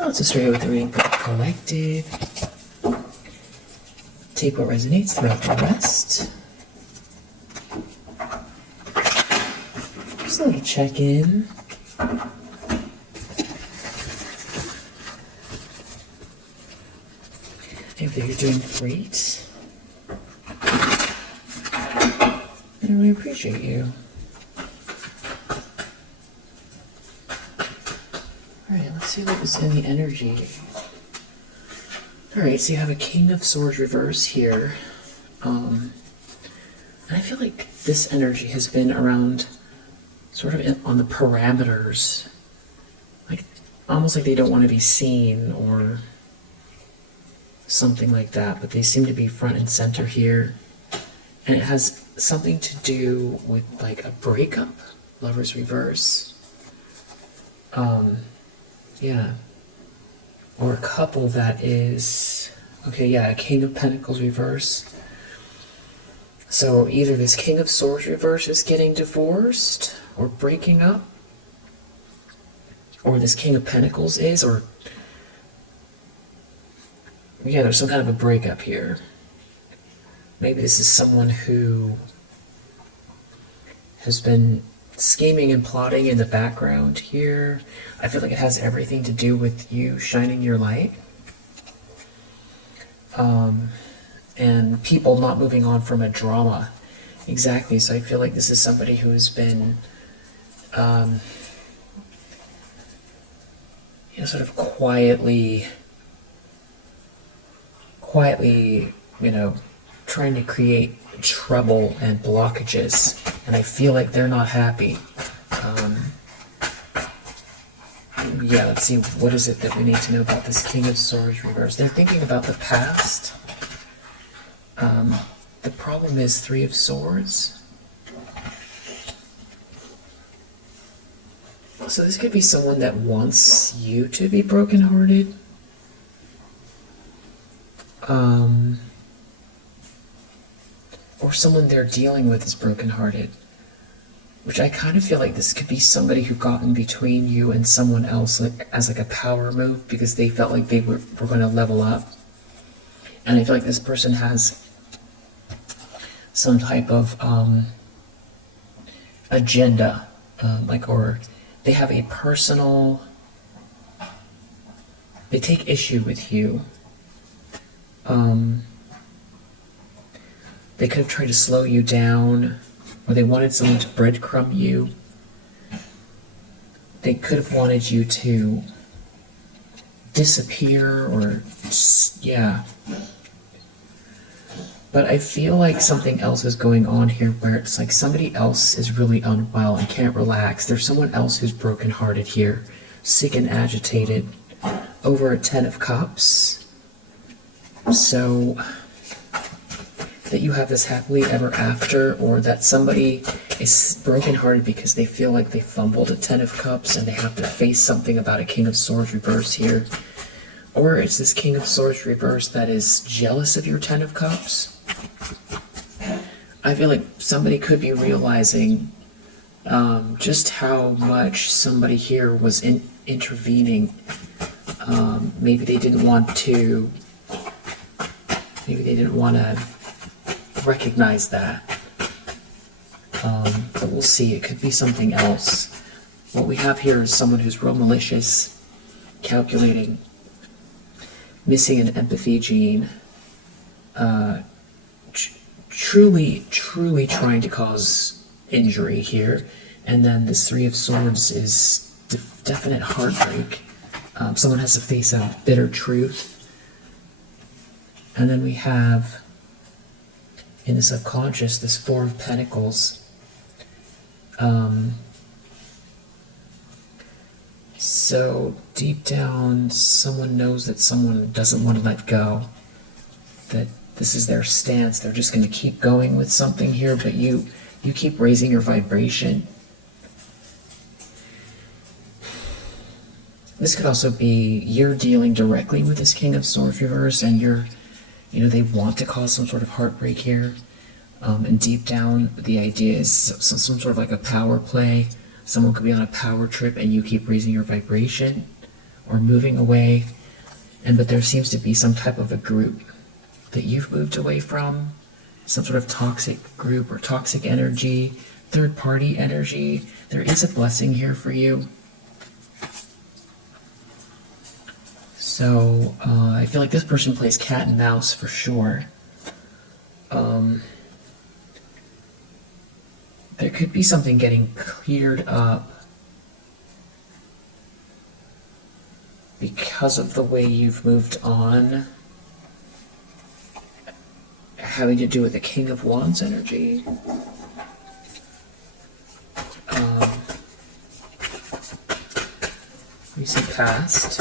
Let's just start with the reading for the collective. Take what resonates, throw out the rest. Just a little check-in. If you're doing great. I really appreciate you. Alright, let's see what is in the energy. Alright, so you have a King of Swords reverse here. And I feel like this energy has been around sort of on the parameters. Like, almost like they don't want to be seen or something like that, but they seem to be front and center here. And it has something to do with like a breakup, Lover's reverse. Yeah. Or a couple that is, okay, yeah, a King of Pentacles reverse. So either this King of Swords reverse is getting divorced or breaking up, or this King of Pentacles is, or yeah, there's some kind of a breakup here. Maybe this is someone who has been scheming and plotting in the background here. I feel like it has everything to do with you shining your light. And people not moving on from a drama. Exactly, so I feel like this is somebody who has been sort of quietly, trying to create trouble and blockages, and I feel like they're not happy. Yeah, let's see, what is it that we need to know about this King of Swords reverse? They're thinking about the past. The problem is Three of Swords. So this could be someone that wants you to be brokenhearted. Or someone they're dealing with is brokenhearted. Which I kind of feel like this could be somebody who got in between you and someone else, like as like a power move, because they felt like they were going to level up. And I feel like this person has some type of agenda, or they have a personal, they take issue with you. They could have tried to slow you down, or they wanted someone to breadcrumb you. They could have wanted you to disappear, or yeah. But I feel like something else is going on here, where it's like somebody else is really unwell and can't relax. There's someone else who's brokenhearted here, sick and agitated, over a 10 of Cups. So that you have this happily ever after, or that somebody is brokenhearted because they feel like they fumbled a 10 of Cups and they have to face something about a King of Swords reverse here. Or it's this King of Swords reverse that is jealous of your 10 of Cups. I feel like somebody could be realizing just how much somebody here was intervening. Maybe they didn't want to recognize that. But we'll see. It could be something else. What we have here is someone who's real malicious, calculating, missing an empathy gene, truly trying to cause injury here. And then this Three of Swords is definite heartbreak. Someone has to face a bitter truth. And then we have, in the subconscious, this Four of Pentacles. So deep down, someone knows that someone doesn't want to let go. That this is their stance. They're just going to keep going with something here, but you keep raising your vibration. This could also be you're dealing directly with this King of Swords reverse, and they want to cause some sort of heartbreak here. And deep down, the idea is some sort of like a power play. Someone could be on a power trip and you keep raising your vibration. or moving away, but there seems to be some type of a group that you've moved away from, some sort of toxic group or toxic energy, third-party energy. There is a blessing here for you. So I feel like this person plays cat and mouse for sure. There could be something getting cleared up because of the way you've moved on, having to do with the King of Wands energy. Recent past.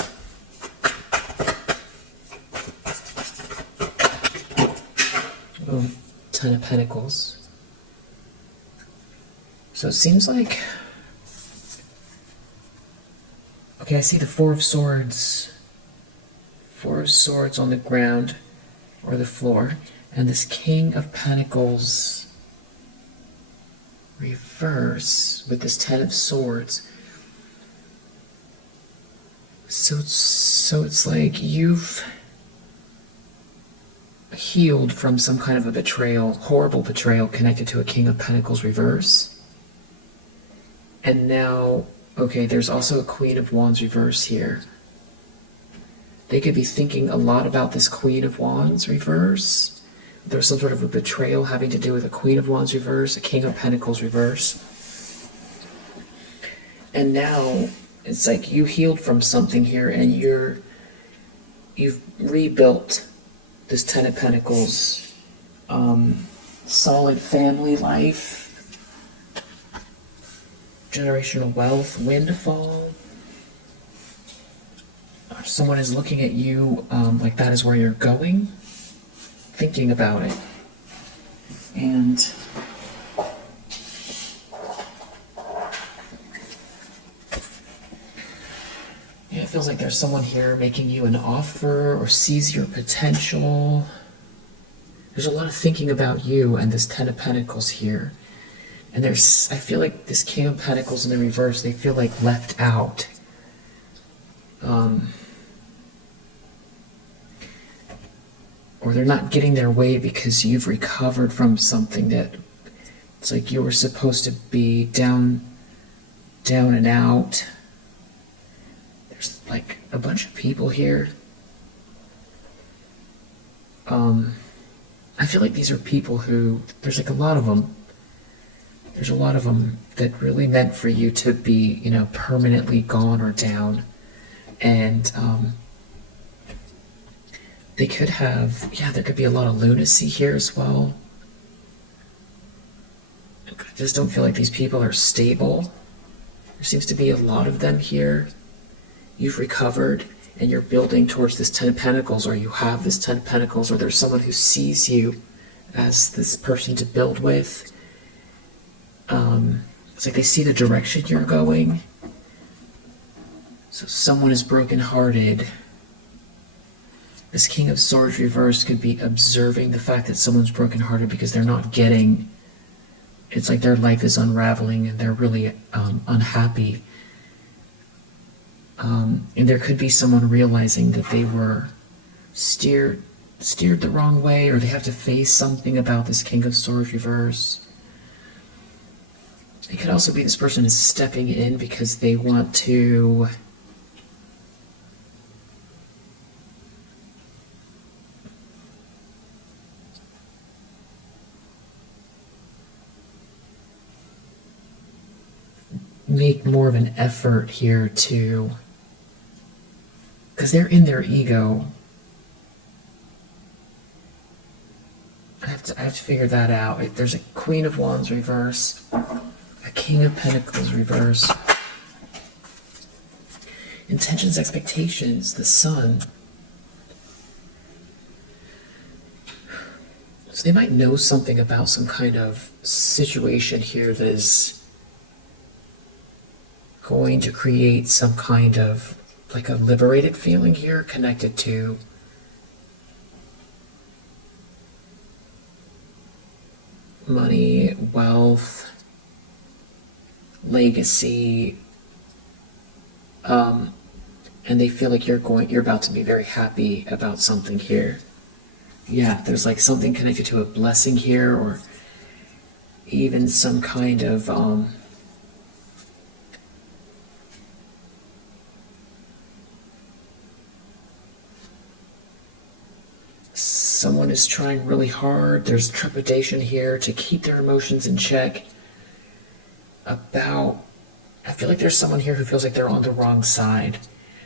Oh, Ten of Pentacles. So it seems like, okay, I see the Four of Swords. Four of Swords on the ground or the floor, and this King of Pentacles reverse with this Ten of Swords. So it's like you've healed from some kind of a betrayal, horrible betrayal connected to a King of Pentacles reverse. And now, okay, there's also a Queen of Wands reverse here. They could be thinking a lot about this Queen of Wands reverse. There's some sort of a betrayal having to do with a Queen of Wands reverse, a King of Pentacles reverse. And now, it's like you healed from something here and you've rebuilt this Ten of Pentacles, solid family life, generational wealth, windfall. Someone is looking at you like that is where you're going, thinking about it. And yeah, it feels like there's someone here making you an offer or sees your potential. There's a lot of thinking about you and this Ten of Pentacles here. And I feel like this King of Pentacles in the reverse, they feel like left out. Or they're not getting their way because you've recovered from something that it's like you were supposed to be down and out. There's like a bunch of people here. I feel like these are people who, there's like a lot of them. There's a lot of them that really meant for you to be, permanently gone or down. And they could have, there could be a lot of lunacy here as well. I just don't feel like these people are stable. There seems to be a lot of them here. You've recovered and you're building towards this Ten of Pentacles, or you have this Ten of Pentacles, or there's someone who sees you as this person to build with. It's like they see the direction you're going. So someone is brokenhearted. This King of Swords reverse could be observing the fact that someone's brokenhearted because they're not getting, it's like their life is unraveling and they're really unhappy. And there could be someone realizing that they were steered the wrong way, or they have to face something about this King of Swords reverse. It could also be this person is stepping in because they want to make more of an effort here to, because they're in their ego. I have to figure that out. If there's a Queen of Wands reverse, a King of Pentacles reverse, intentions, expectations, the Sun. So they might know something about some kind of situation here that is going to create some kind of like a liberated feeling here connected to money, wealth, and and they feel like you're about to be very happy about something here. Yeah, there's like something connected to a blessing here, or even some kind of someone is trying really hard. There's trepidation here to keep their emotions in check about, I feel like there's someone here who feels like they're on the wrong side.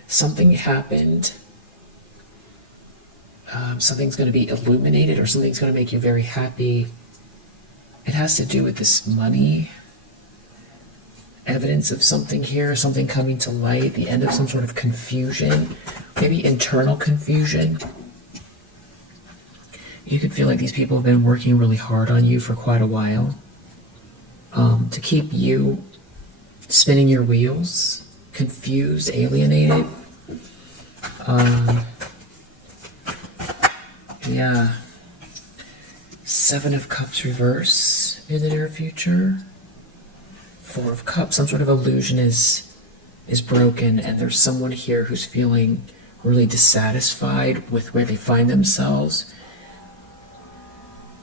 Something happened. Something's going to be illuminated, or something's going to make you very happy. It has to do with this money. Evidence of something here, something coming to light, the end of some sort of confusion, maybe internal confusion. You could feel like these people have been working really hard on you for quite a while, to keep you spinning your wheels, confused, alienated. Yeah. Seven of Cups reverse in the near future. Four of Cups, some sort of illusion is broken, and there's someone here who's feeling really dissatisfied with where they find themselves.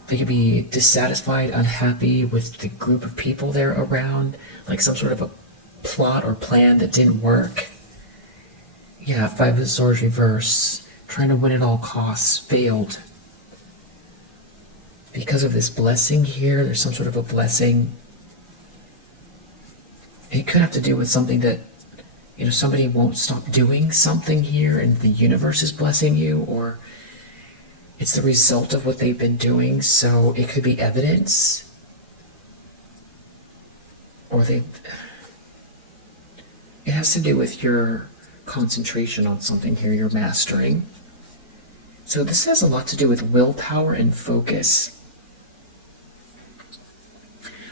They could be dissatisfied, unhappy with the group of people they're around, like some sort of a plot or plan that didn't work. Yeah, Five of Swords reverse, trying to win at all costs, failed. Because of this blessing here, there's some sort of a blessing. It could have to do with something that, somebody won't stop doing something here and the universe is blessing you, or it's the result of what they've been doing, so it could be evidence. Or it has to do with your concentration on something here, you're mastering. So this has a lot to do with willpower and focus.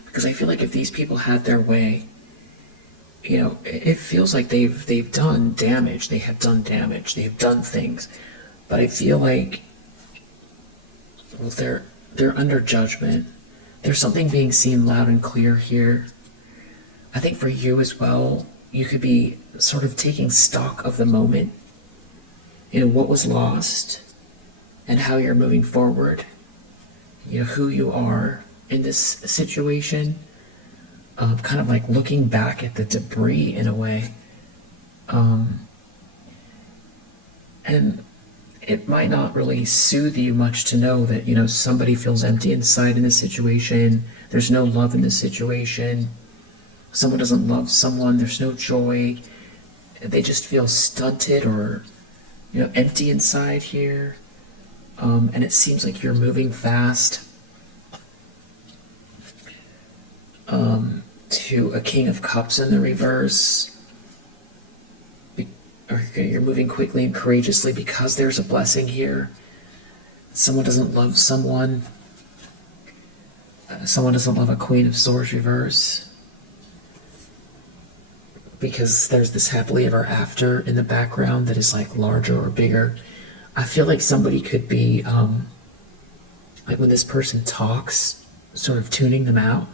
Because I feel like if these people had their way, it feels like they've done damage. They have done damage. They have done things. But I feel like, well, they're under judgment. There's something being seen loud and clear here. I think for you as well, you could be sort of taking stock of the moment, what was lost and how you're moving forward, who you are in this situation, kind of like looking back at the debris in a way. And it might not really soothe you much to know that, somebody feels empty inside in this situation. There's no love in this situation. Someone doesn't love someone. There's no joy. They just feel stunted or, empty inside here. And it seems like you're moving fast to a King of Cups in the reverse. Or you're moving quickly and courageously because there's a blessing here. Someone doesn't love someone. Someone doesn't love a Queen of Swords reverse. Because there's this happily ever after in the background that is like larger or bigger. I feel like somebody could be, like when this person talks, sort of tuning them out.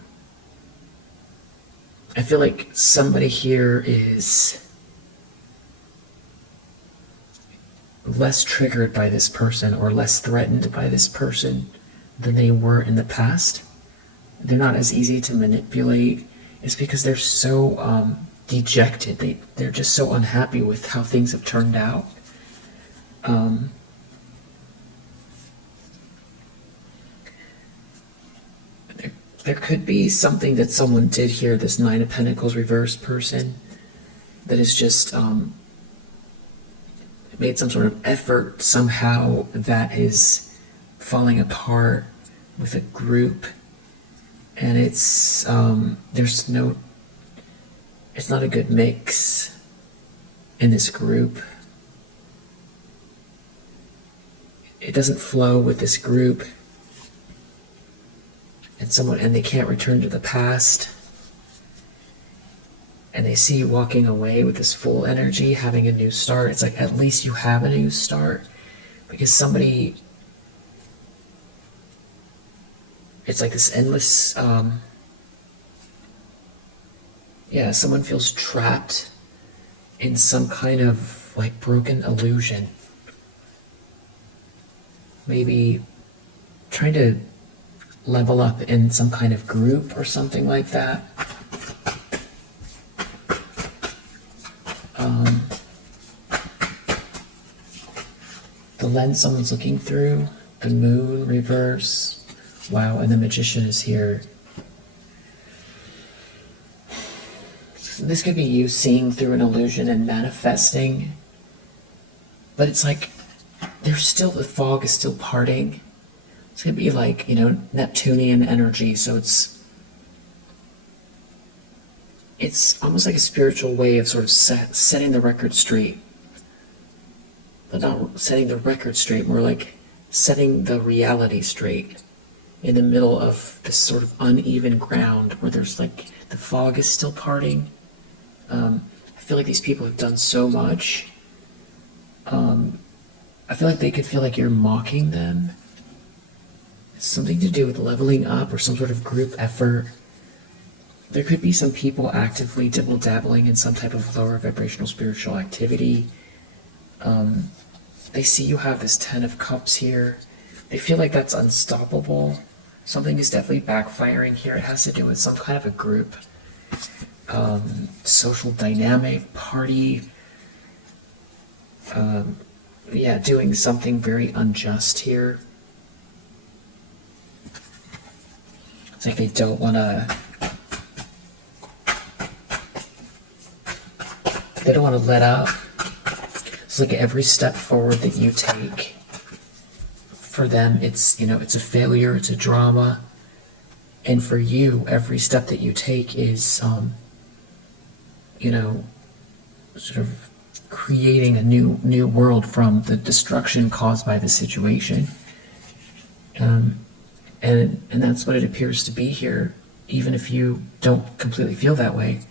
I feel like somebody here is less triggered by this person or less threatened by this person than they were in the past. They're not as easy to manipulate. It's because they're so dejected. They're just so unhappy with how things have turned out. There could be something that someone did here, this Nine of Pentacles reverse person, that is just made some sort of effort somehow that is falling apart with a group, and it's it's not a good mix in this group. It doesn't flow with this group, and they can't return to the past. And they see you walking away with this full energy, having a new start. It's like, at least you have a new start. Because somebody, it's like this endless, someone feels trapped in some kind of like broken illusion. Maybe trying to level up in some kind of group or something like that. The lens someone's looking through, the moon reverse, wow, and the magician is here. So this could be you seeing through an illusion and manifesting, but it's like there's still, the fog is still parting. It's gonna be like, you know, Neptunian energy, so it's almost like a spiritual way of sort of setting the record straight. But not setting the record straight, more like setting the reality straight in the middle of this sort of uneven ground where there's like, the fog is still parting. I feel like these people have done so much. I feel like they could feel like you're mocking them. It's something to do with leveling up or some sort of group effort. There could be some people actively dibble-dabbling in some type of lower vibrational spiritual activity. They see you have this 10 of Cups here. They feel like that's unstoppable. Something is definitely backfiring here. It has to do with some kind of a group, social dynamic, party. Yeah, doing something very unjust here. It's like they don't want to... They don't want to let up. It's like every step forward that you take, for them, it's, you know, it's a failure, it's a drama. And for you, every step that you take is, you know, sort of creating a new world from the destruction caused by the situation. And that's what it appears to be here, even if you don't completely feel that way.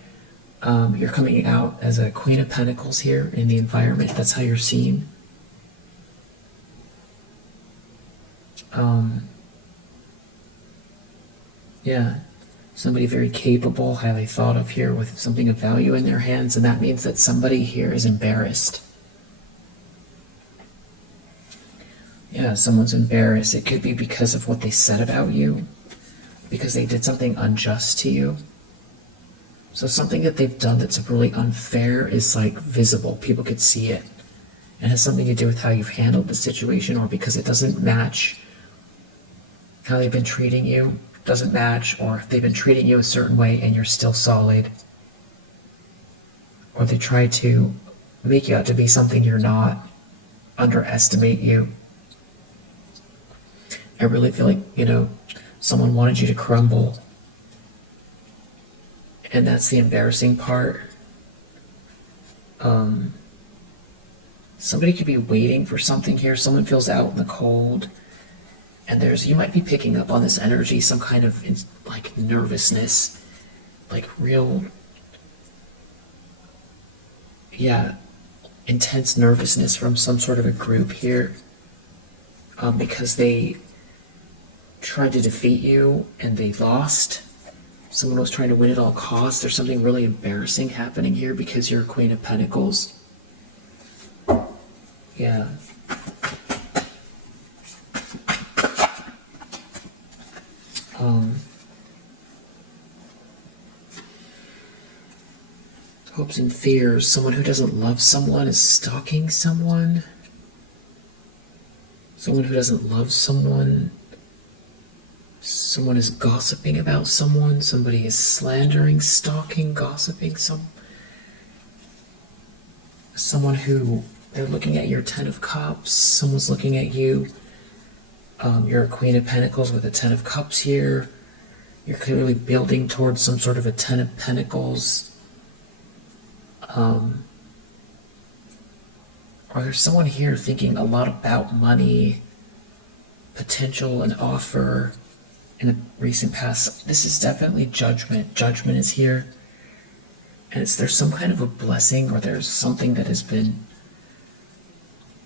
You're coming out as a Queen of Pentacles here in the environment. That's how you're seen. Yeah, somebody very capable, highly thought of here with something of value in their hands, and that means that somebody here is embarrassed. Yeah, someone's embarrassed. It could be because of what they said about you, because they did something unjust to you. So something that they've done that's really unfair is like visible. People could see it. It has something to do with how you've handled the situation, or because it doesn't match how they've been treating you. Doesn't match, or they've been treating you a certain way and you're still solid. Or they try to make you out to be something you're not, underestimate you. I really feel like, you know, someone wanted you to crumble. And that's the embarrassing part. Somebody could be waiting for something here. Someone feels out in the cold. And you might be picking up on this energy, some kind of like nervousness, like real, yeah, intense nervousness from some sort of a group here. Because they tried to defeat you and they lost. Someone was trying to win at all costs. There's something really embarrassing happening here because you're a Queen of Pentacles. Yeah. Hopes and fears. Someone who doesn't love someone is stalking someone. Someone who doesn't love someone. Someone is gossiping about someone. Somebody is slandering, stalking, gossiping someone who, they're looking at your 10 of Cups. Someone's looking at you. You're a Queen of Pentacles with a 10 of Cups here. You're clearly building towards some sort of a 10 of Pentacles. Or there's someone here thinking a lot about money, potential, an offer in the recent past. This is definitely judgment. Judgment is here. And there's some kind of a blessing, or there's something that has been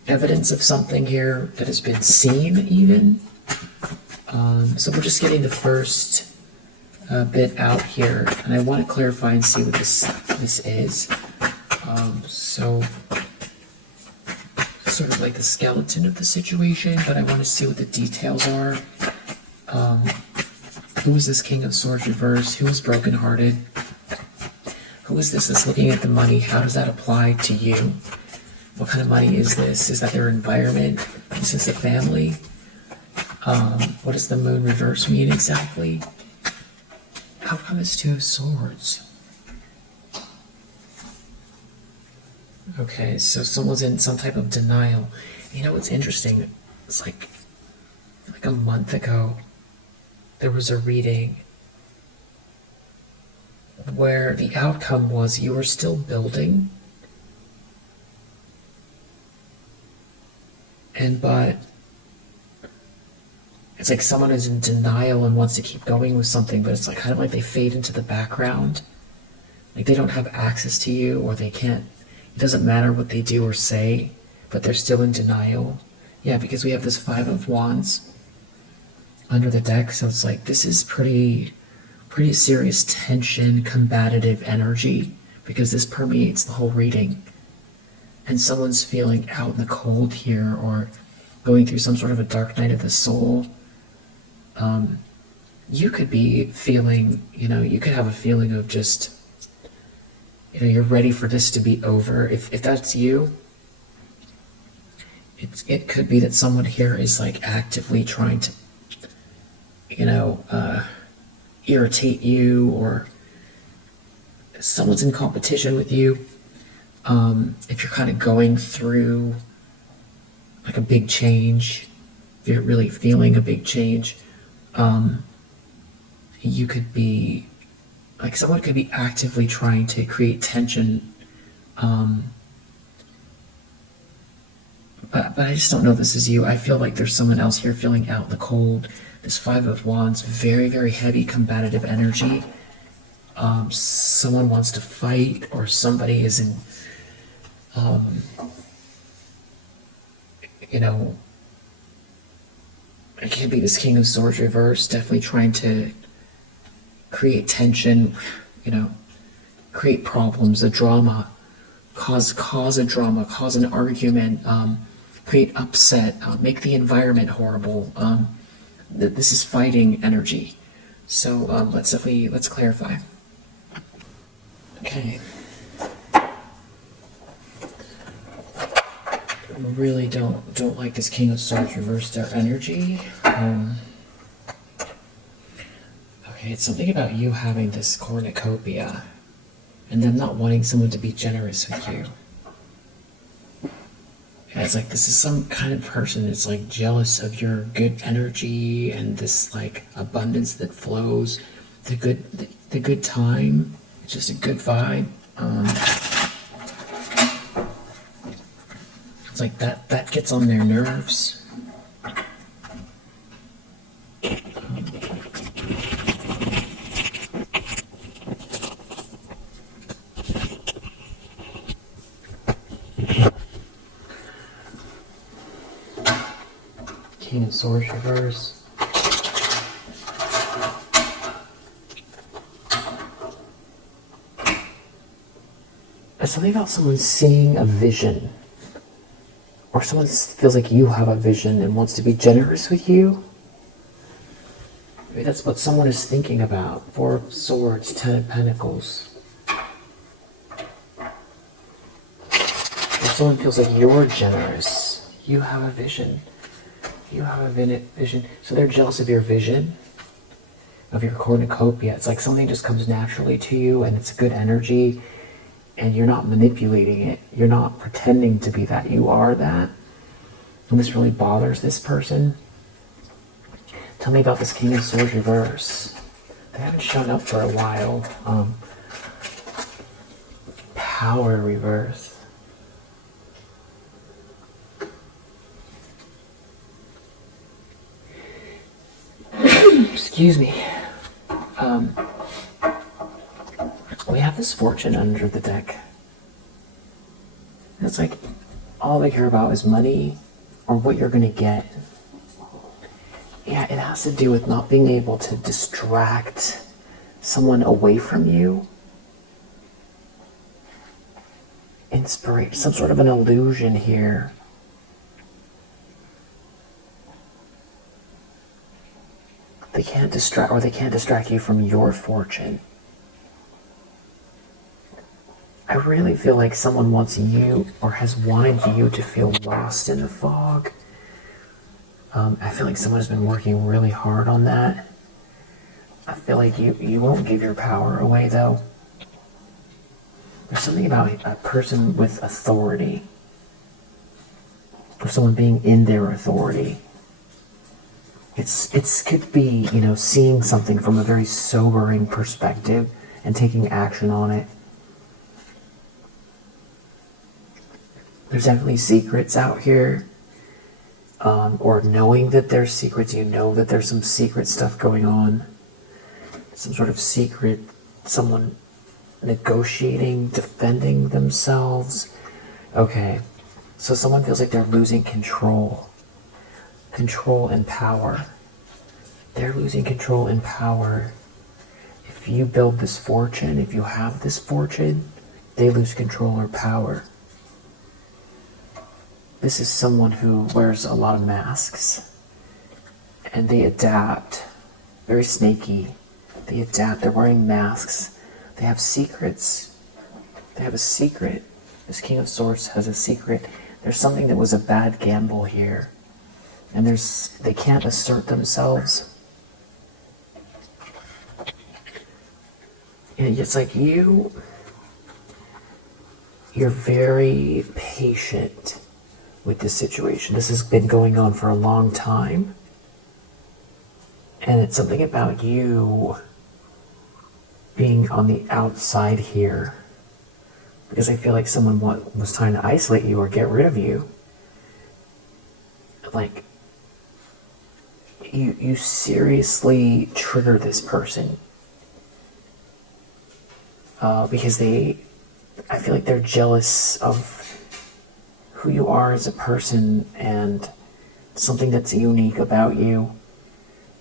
evidence of something here that has been seen even. So we're just getting the first bit out here, and I want to clarify and see what this is. So sort of like the skeleton of the situation, but I want to see what the details are. Who is this King of Swords reverse? Who is brokenhearted? Who is this that's looking at the money? How does that apply to you? What kind of money is this? Is that their environment? Is this a family? What does the moon reverse mean exactly? How come it's Two of Swords? Okay, so someone's in some type of denial. You know what's interesting? It's like a month ago, there was a reading where the outcome was you were still building, but it's like someone is in denial and wants to keep going with something, but it's like kind of like they fade into the background. Like they don't have access to you, or they can't, it doesn't matter what they do or say, but they're still in denial. Yeah, because we have this Five of Wands under the deck, so it's like this is pretty serious tension, combative energy, because this permeates the whole reading. And someone's feeling out in the cold here, or going through some sort of a dark night of the soul. You could be feeling, you could have a feeling of just, you're ready for this to be over. If that's you, it could be that someone here is like actively trying to, irritate you, or someone's in competition with you. If you're kind of going through like a big change, if you're really feeling a big change, you could be, like someone could be actively trying to create tension, but I just don't know this is you. I feel like there's someone else here feeling out in the cold. This Five of Wands, very, very heavy combative energy. Someone wants to fight, or somebody is in, it could be this King of Swords reverse, definitely trying to create tension, create problems, a drama, cause a drama, cause an argument, create upset, make the environment horrible. This is fighting energy. So let's clarify. Okay. Really don't like this King of Swords reverse, their energy. Okay, it's something about you having this cornucopia and them not wanting someone to be generous with you. Yeah, it's like this is some kind of person that's like jealous of your good energy and this like abundance that flows, the good time. It's just a good vibe. It's like that gets on their nerves. King of Swords reverse. It's something about someone seeing a vision. Or someone feels like you have a vision and wants to be generous with you. Maybe that's what someone is thinking about. Four of Swords, Ten of Pentacles. Or someone feels like you're generous. You have a vision. You have a vision. So they're jealous of your vision, of your cornucopia. It's like something just comes naturally to you and it's good energy. And you're not manipulating it. You're not pretending to be that. You are that. And this really bothers this person. Tell me about this King of Swords reverse. They haven't shown up for a while. Power reverse. Excuse me. We have this Fortune under the deck. It's like all they care about is money or what you're going to get. Yeah, it has to do with not being able to distract someone away from you. Inspiration, some sort of an illusion here. they can't distract you from your fortune. I really feel like someone wants you or has wanted you to feel lost in the fog. I feel like someone has been working really hard on that. I feel like you won't give your power away though. There's something about a person with authority, or someone being in their authority. It's could be, seeing something from a very sobering perspective and taking action on it. There's definitely secrets out here, or knowing that there's secrets. That there's some secret stuff going on, some sort of secret, someone negotiating, defending themselves. Okay, so someone feels like they're losing control and power. They're losing control and power. If you build this fortune, if you have this fortune, they lose control or power. This is someone who wears a lot of masks, and they adapt. Very snaky. They adapt. They're wearing masks. They have secrets. They have a secret. This King of Swords has a secret. There's something that was a bad gamble here, and they can't assert themselves. And it's like you're very patient with this situation. This has been going on for a long time. And it's something about you being on the outside here. Because I feel like someone was trying to isolate you or get rid of you. Like, you seriously trigger this person. Because I feel like they're jealous of who you are as a person and something that's unique about you,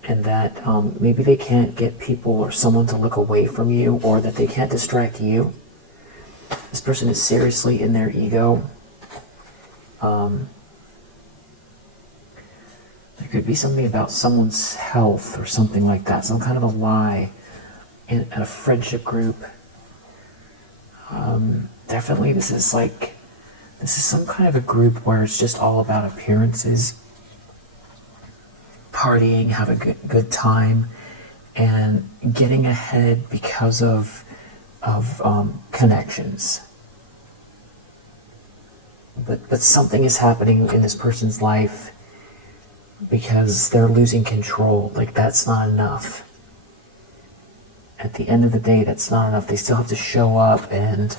and that maybe they can't get people or someone to look away from you, or that they can't distract you. This person is seriously in their ego. There could be something about someone's health or something like that, some kind of a lie in a friendship group. Definitely this is some kind of a group where it's just all about appearances, partying, have a good time, and getting ahead because of connections. But something is happening in this person's life because they're losing control. Like, that's not enough. At the end of the day, that's not enough. They still have to show up and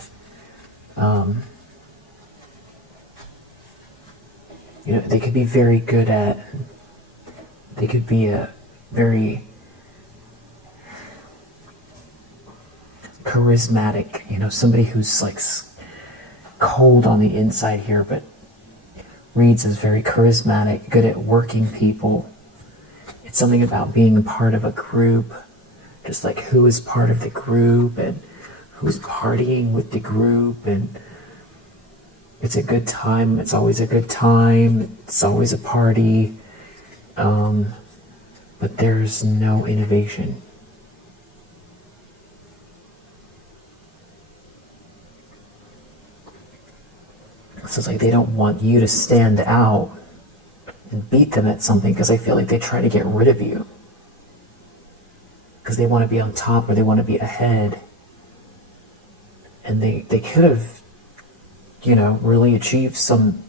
they could be very good at, they could be a very charismatic, somebody who's like cold on the inside here, but reads as very charismatic, good at working people. It's something about being a part of a group, just like who is part of the group and who's partying with the group, and it's a good time. It's always a good time. It's always a party. But there's no innovation. So it's like they don't want you to stand out and beat them at something, because I feel like they try to get rid of you. Because they want to be on top, or they want to be ahead. And they could have, really achieved some,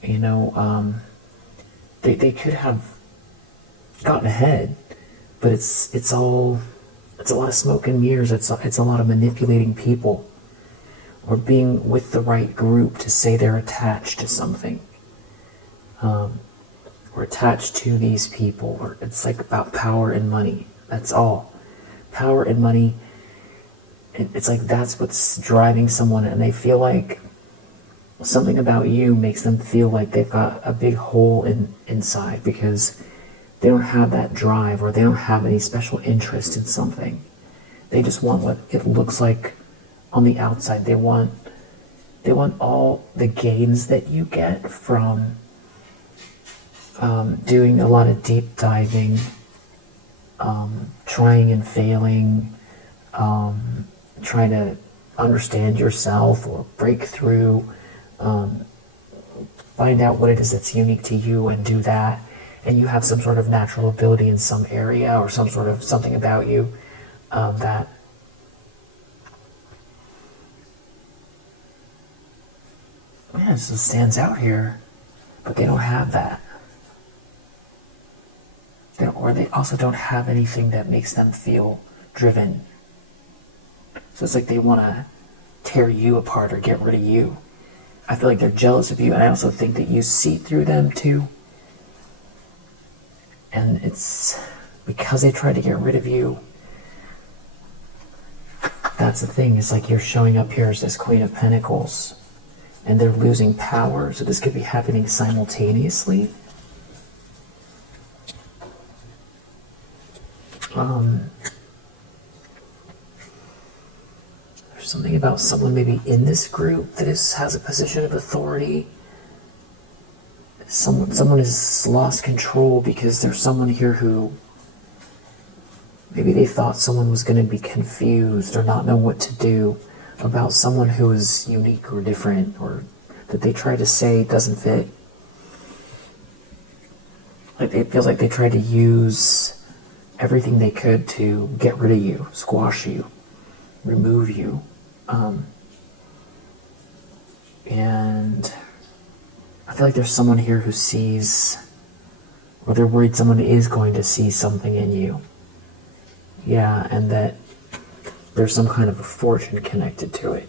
they could have gotten ahead, but it's a lot of smoke and mirrors. It's a lot of manipulating people, or being with the right group to say they're attached to something, or attached to these people, or it's like about power and money. That's all. Power and money. It's like that's what's driving someone, and they feel like something about you makes them feel like they've got a big hole inside, because they don't have that drive, or they don't have any special interest in something. They just want what it looks like on the outside. They want all the gains that you get from doing a lot of deep diving trying and failing, trying to understand yourself or break through, find out what it is that's unique to you and do that. And you have some sort of natural ability in some area or some sort of something about you that it just stands out here. But they don't have that. Or they also don't have anything that makes them feel driven. So it's like they want to tear you apart or get rid of you. I feel like they're jealous of you, and I also think that you see through them too. And it's because they tried to get rid of you. That's the thing, it's like you're showing up here as this Queen of Pentacles, and they're losing power, so this could be happening simultaneously. There's something about someone maybe in this group that has a position of authority. Someone has lost control because there's someone here who maybe they thought someone was going to be confused or not know what to do about someone who is unique or different, or that they try to say doesn't fit. Like it feels like they tried to use everything they could to get rid of you, squash you, remove you. And I feel like there's someone here who sees, or they're worried someone is going to see something in you. Yeah, and that there's some kind of a fortune connected to it.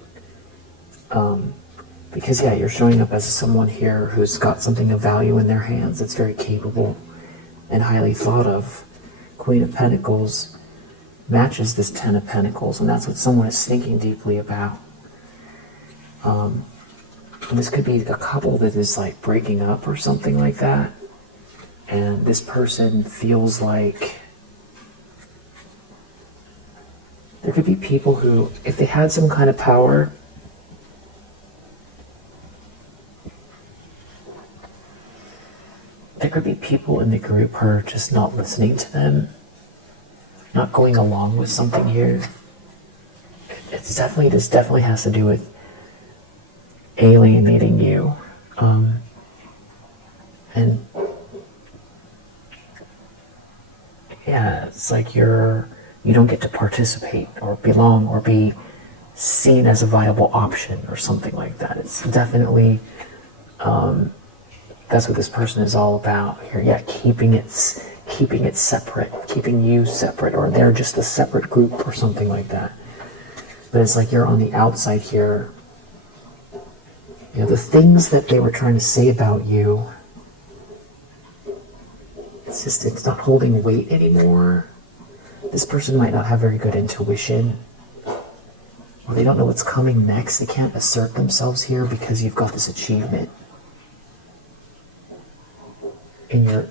Because yeah, you're showing up as someone here who's got something of value in their hands that's very capable and highly thought of. Queen of Pentacles matches this Ten of Pentacles, and that's what someone is thinking deeply about. This could be a couple that is like breaking up or something like that, and this person feels like there could be people who, if they had some kind of power, there could be people in the group who are just not listening to them, not going along with something here. This definitely has to do with alienating you. And yeah, it's like you don't get to participate or belong or be seen as a viable option or something like that. It's definitely that's what this person is all about here. Yeah, keeping it separate, keeping you separate, or they're just a separate group or something like that. But it's like you're on the outside here. You know, the things that they were trying to say about you, it's not holding weight anymore. This person might not have very good intuition, or they don't know what's coming next. They can't assert themselves here because you've got this achievement. And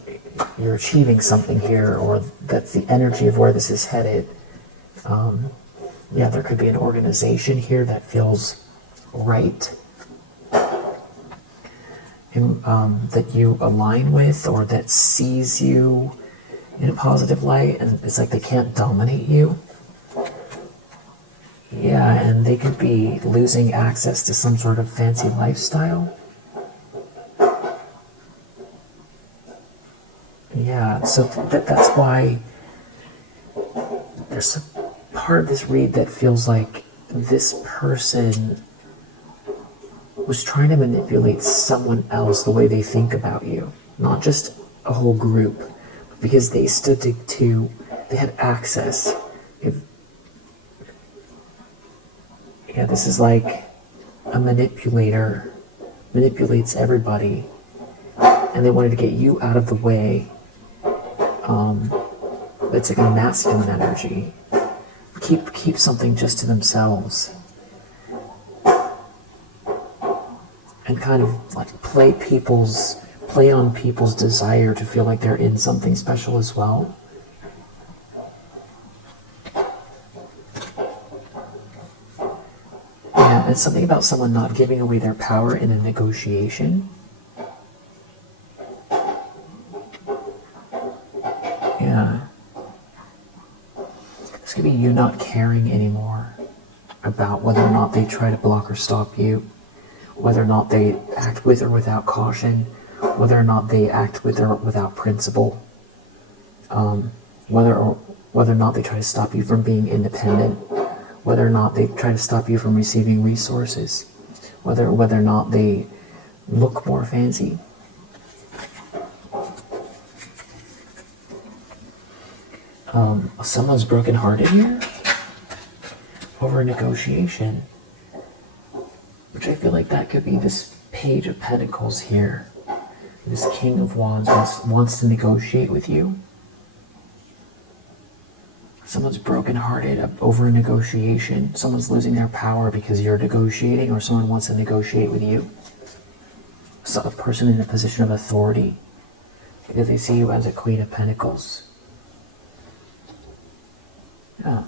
you're achieving something here, or that's the energy of where this is headed. Yeah, there could be an organization here that feels right, and that you align with, or that sees you in a positive light, and it's like they can't dominate you. Yeah, and they could be losing access to some sort of fancy lifestyle. Yeah, so that's why there's a part of this read that feels like this person was trying to manipulate someone else the way they think about you, not just a whole group, because they stood they had access. Yeah, this is like a manipulator manipulates everybody, and they wanted to get you out of the way. It's like a masculine energy. Keep something just to themselves, and kind of like play on people's desire to feel like they're in something special as well. Yeah, it's something about someone not giving away their power in a negotiation. Yeah. not they try to block or stop you, whether or not they act with or without caution, whether or not they act with or without principle, whether or not they try to stop you from being independent, whether or not they try to stop you from receiving resources, whether or not they look more fancy. Someone's brokenhearted here over a negotiation, which I feel like that could be this Page of Pentacles here. This King of Wands wants to negotiate with you. Someone's brokenhearted over a negotiation. Someone's losing their power because you're negotiating, or someone wants to negotiate with you. So a person in a position of authority because they see you as a Queen of Pentacles. Yeah.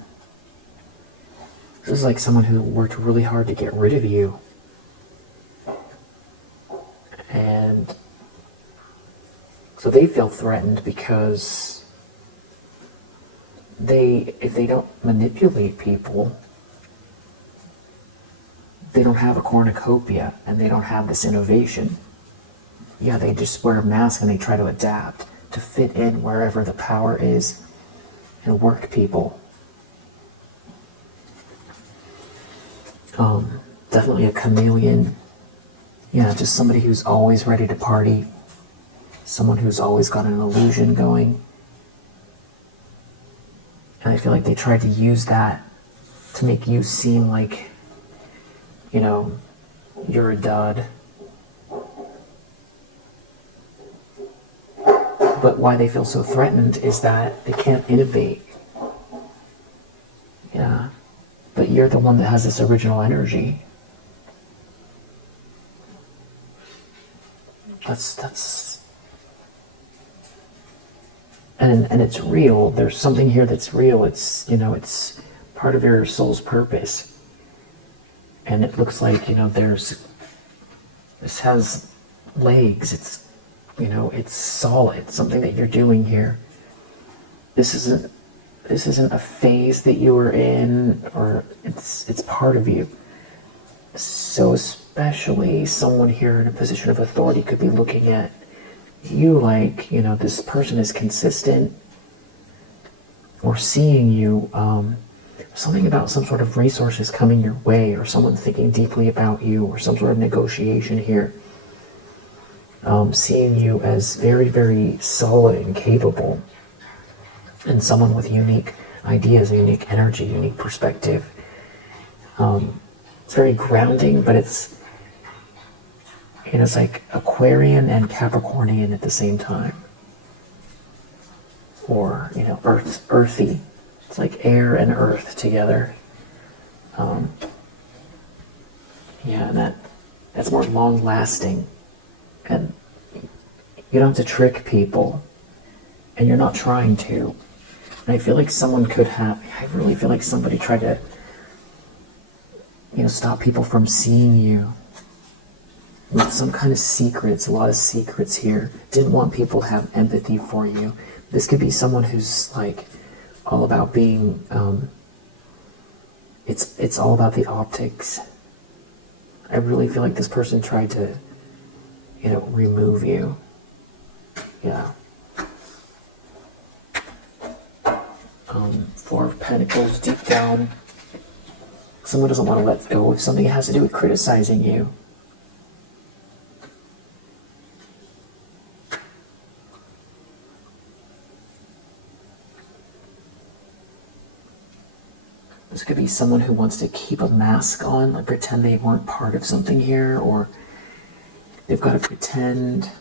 This is like someone who worked really hard to get rid of you. And so they feel threatened because if they don't manipulate people, they don't have a cornucopia and they don't have this innovation. Yeah, they just wear a mask and they try to adapt to fit in wherever the power is and work people. Definitely a chameleon. Yeah, just somebody who's always ready to party. Someone who's always got an illusion going. And I feel like they tried to use that to make you seem like, you know, you're a dud. But why they feel so threatened is that they can't innovate. Yeah. But you're the one that has this original energy. That's and it's real. There's something here that's real. It's, you know, it's part of your soul's purpose. And it looks like, you know, this has legs. It's, you know, it's solid. Something that you're doing here. This isn't a phase that you were in, or it's part of you. So especially someone here in a position of authority could be looking at you like, you know, this person is consistent, or seeing you, something about some sort of resources coming your way, or someone thinking deeply about you, or some sort of negotiation here. Seeing you as very, very solid and capable, and someone with unique ideas, unique energy, unique perspective. It's very grounding, but it's, you know, it's like Aquarian and Capricornian at the same time. Or, you know, earthy. It's like air and earth together. Yeah, and that's more long-lasting. And you don't have to trick people. And you're not trying to. And I feel like someone could have, I really feel like somebody tried to, you know, stop people from seeing you with some kind of secrets, a lot of secrets here. Didn't want people to have empathy for you. This could be someone who's like all about being, it's all about the optics. I really feel like this person tried to, you know, remove you. Yeah. Four of Pentacles, deep down, someone doesn't want to let go of something that has to do with criticizing you. This could be someone who wants to keep a mask on, like pretend they weren't part of something here, or they've got to pretend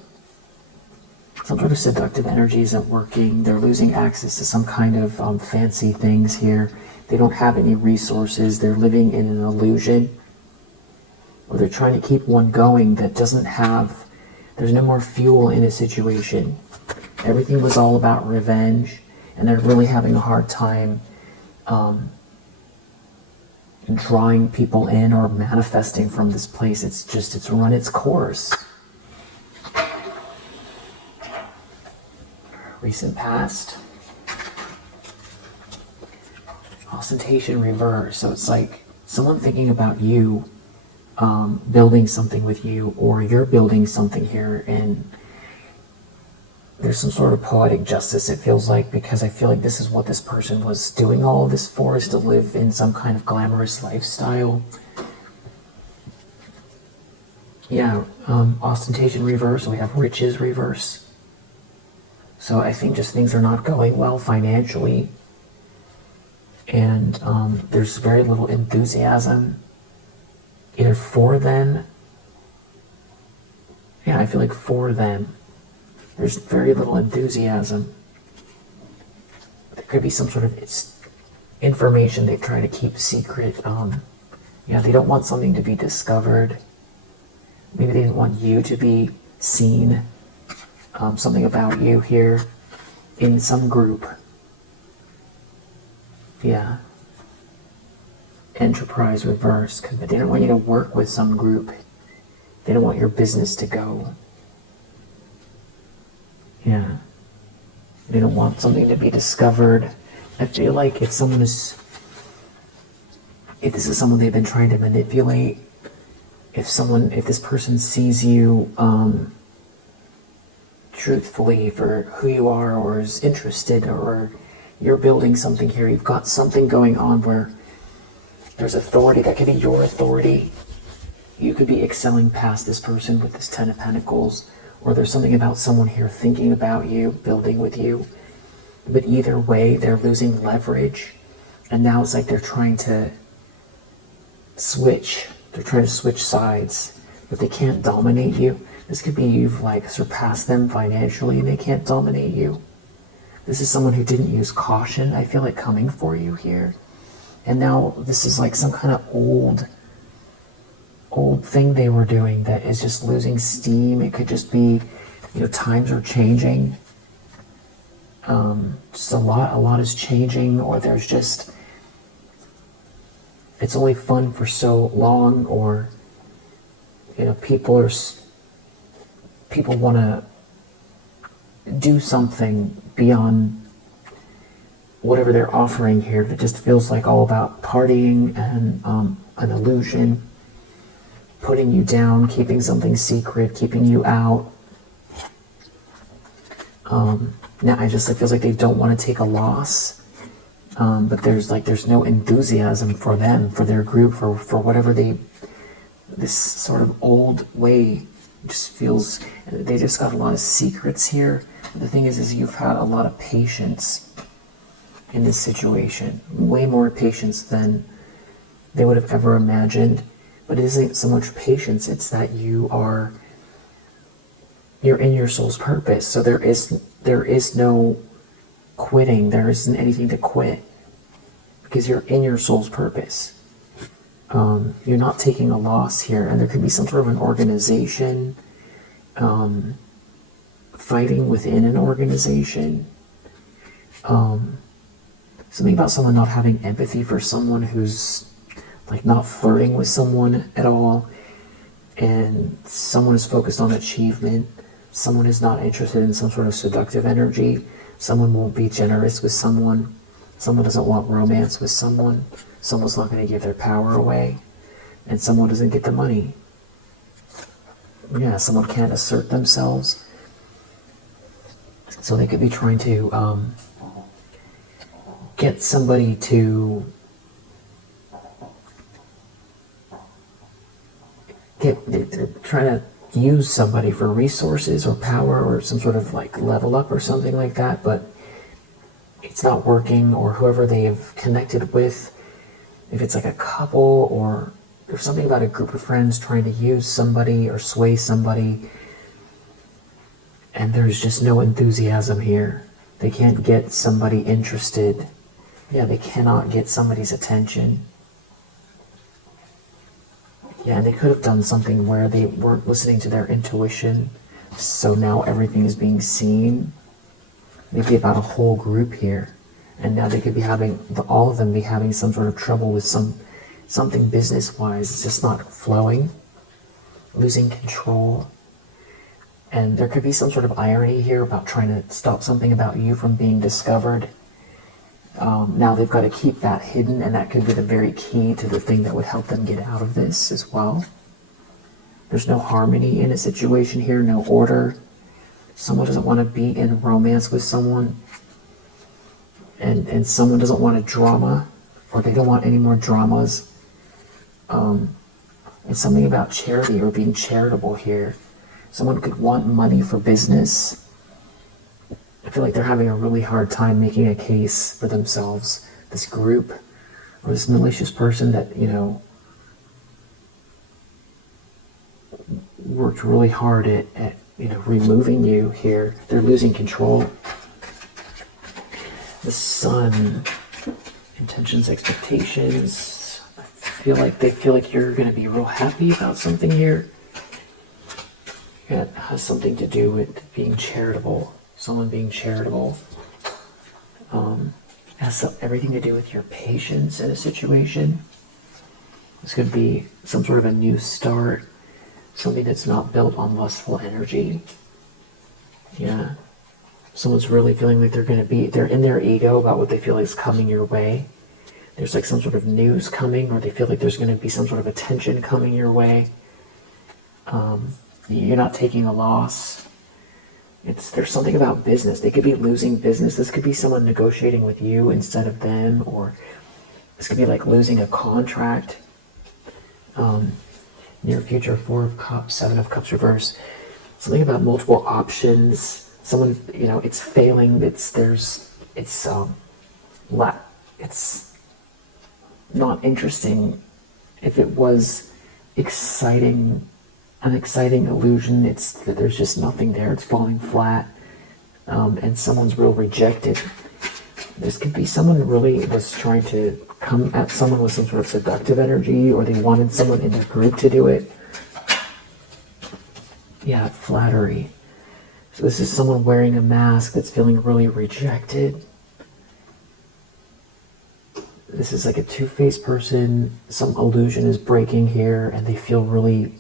some sort of seductive energy isn't working. They're losing access to some kind of fancy things here. They don't have any resources. They're living in an illusion. Or they're trying to keep one going that doesn't have, there's no more fuel in a situation. Everything was all about revenge, and they're really having a hard time drawing people in or manifesting from this place. It's run its course. Recent past. Ostentation reverse. So it's someone thinking about you, building something with you, or you're building something here, and there's some sort of poetic justice, it feels like, because I feel like this is what this person was doing all of this for, is to live in some kind of glamorous lifestyle. Yeah, ostentation reverse, we have riches reverse. So I think just things are not going well financially, and there's very little enthusiasm, either for them. Yeah, I feel like for them, there's very little enthusiasm. There could be some sort of information they try to keep secret. Yeah, they don't want something to be discovered. Maybe they didn't want you to be seen. Something about you here in some group. Yeah. Enterprise reverse, because they didn't want you to work with some group. They don't want your business to go. Yeah. They don't want something to be discovered. I feel like if this is someone they've been trying to manipulate, if this person sees you truthfully for who you are, or is interested, or you're building something here, you've got something going on where there's authority, that could be your authority. You could be excelling past this person with this Ten of Pentacles, or there's something about someone here thinking about you, building with you. But either way, they're losing leverage, and now it's like they're trying to switch. They're trying to switch sides, but they can't dominate you. This could be you've like surpassed them financially and they can't dominate you. This is someone who didn't use caution, I feel like, coming for you here. And now this is like some kind of old thing they were doing that is just losing steam. It could just be, times are changing. Just a lot is changing, or there's just, it's only fun for so long, or people want to do something beyond whatever they're offering here that just feels like all about partying and an illusion, putting you down, keeping something secret, keeping you out. Now it feels like they don't want to take a loss, but there's no enthusiasm for them, for their group, for whatever this sort of old way just feels, they just got a lot of secrets here. But the thing is you've had a lot of patience in this situation, way more patience than they would have ever imagined. But it isn't so much patience, it's that you're in your soul's purpose. So there is no quitting, there isn't anything to quit, because you're in your soul's purpose. You're not taking a loss here, and there could be some sort of an organization, fighting within an organization, something about someone not having empathy for someone who's like not flirting with someone at all, and someone is focused on achievement, someone is not interested in some sort of seductive energy, someone won't be generous with someone doesn't want romance with someone's not going to give their power away, and someone doesn't get the money. Yeah, someone can't assert themselves. So they could be trying to get somebody to they're trying to use somebody for resources or power or some sort of like level up or something like that, but it's not working, or whoever they have connected with, if it's like a couple, or there's something about a group of friends trying to use somebody or sway somebody, and there's just no enthusiasm here. They can't get somebody interested. Yeah, they cannot get somebody's attention. Yeah, and they could have done something where they weren't listening to their intuition, so now everything is being seen. Maybe about a whole group here, and now they could be all of them be having some sort of trouble with something business-wise. It's just not flowing, losing control. And there could be some sort of irony here about trying to stop something about you from being discovered. Now they've got to keep that hidden, and that could be the very key to the thing that would help them get out of this as well. There's no harmony in a situation here, no order. Someone doesn't want to be in romance with someone, and someone doesn't want a drama, or they don't want any more dramas. It's something about charity or being charitable here. Someone could want money for business. I feel like they're having a really hard time making a case for themselves. This group, or this malicious person that, you know, worked really hard at you know, removing you here. They're losing control. The Sun, intentions, expectations. I feel like they feel like you're going to be real happy about something here. It has something to do with being charitable. Someone being charitable. It has everything to do with your patience in a situation. This could be some sort of a new start. Something that's not built on lustful energy. Yeah. Someone's really feeling like they're in their ego about what they feel like is coming your way. There's like some sort of news coming, or they feel like there's going to be some sort of attention coming your way. You're not taking a loss. There's something about business. They could be losing business. This could be someone negotiating with you instead of them, or this could be like losing a contract. Near future, 4 of Cups, 7 of Cups reverse. Something about multiple options. Someone, you know, it's failing. It's not interesting. If it was exciting, an exciting illusion, it's that there's just nothing there. It's falling flat, and someone's real rejected. This could be someone really was trying to come at someone with some sort of seductive energy, or they wanted someone in their group to do it. Yeah, flattery. So this is someone wearing a mask that's feeling really rejected. This is like a two-faced person. Some illusion is breaking here, and they feel really,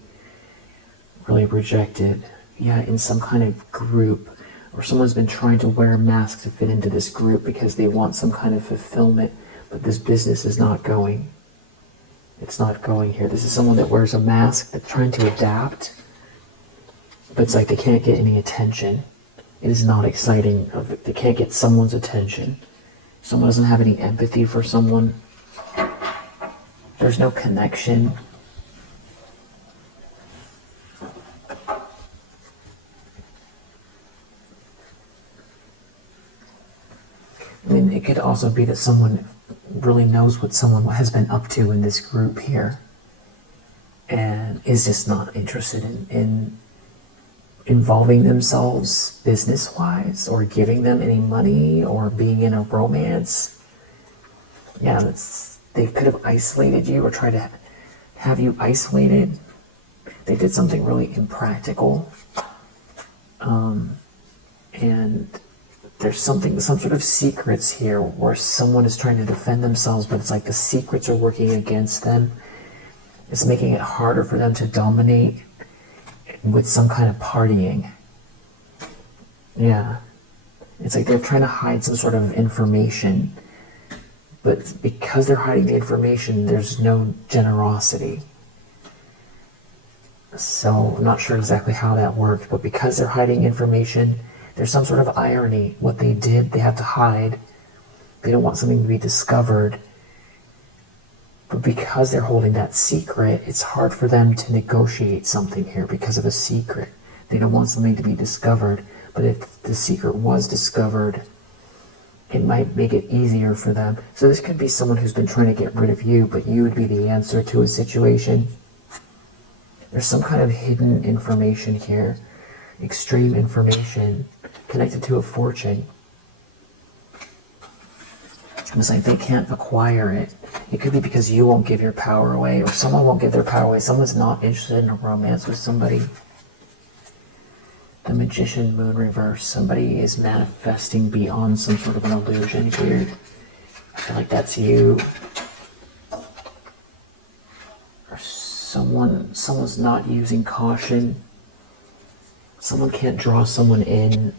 really rejected. Yeah, in some kind of group. Or someone's been trying to wear a mask to fit into this group because they want some kind of fulfillment, but this business is not going. It's not going here. This is someone that wears a mask that's trying to adapt, but it's like they can't get any attention. It is not exciting. They can't get someone's attention. Someone doesn't have any empathy for someone. There's no connection. I mean, it could also be that someone really knows what someone has been up to in this group here, and is just not interested in involving themselves business-wise, or giving them any money, or being in a romance. Yeah, they could have isolated you, or tried to have you isolated. They did something really impractical. And there's some sort of secrets here where someone is trying to defend themselves, but it's like the secrets are working against them. It's making it harder for them to dominate with some kind of partying. Yeah. It's like they're trying to hide some sort of information, but because they're hiding the information, there's no generosity. So I'm not sure exactly how that worked, but because they're hiding information, there's some sort of irony. What they did, they have to hide. They don't want something to be discovered. But because they're holding that secret, it's hard for them to negotiate something here because of a secret. They don't want something to be discovered. But if the secret was discovered, it might make it easier for them. So this could be someone who's been trying to get rid of you, but you would be the answer to a situation. There's some kind of hidden information here. Extreme information connected to a fortune. It's like they can't acquire it. It could be because you won't give your power away, or someone won't give their power away. Someone's not interested in a romance with somebody. The Magician, Moon reverse. Somebody is manifesting beyond some sort of an illusion here. I feel like that's you. Or someone's not using caution. Someone can't draw someone in.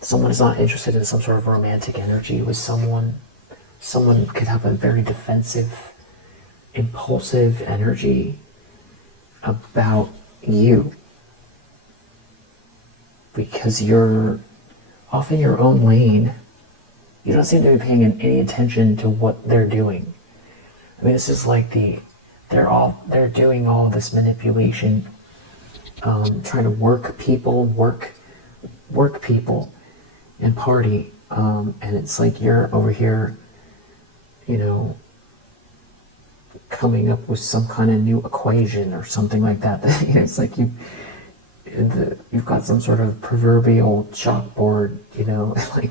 Someone is not interested in some sort of romantic energy with someone. someone could have a very defensive, impulsive energy about you because you're off in your own lane. You don't seem to be paying any attention to what they're doing. I mean, this is like they're doing all this manipulation, trying to work people and party, and it's like you're over here, coming up with some kind of new equation or something like that. It's like you've got some sort of proverbial chalkboard, like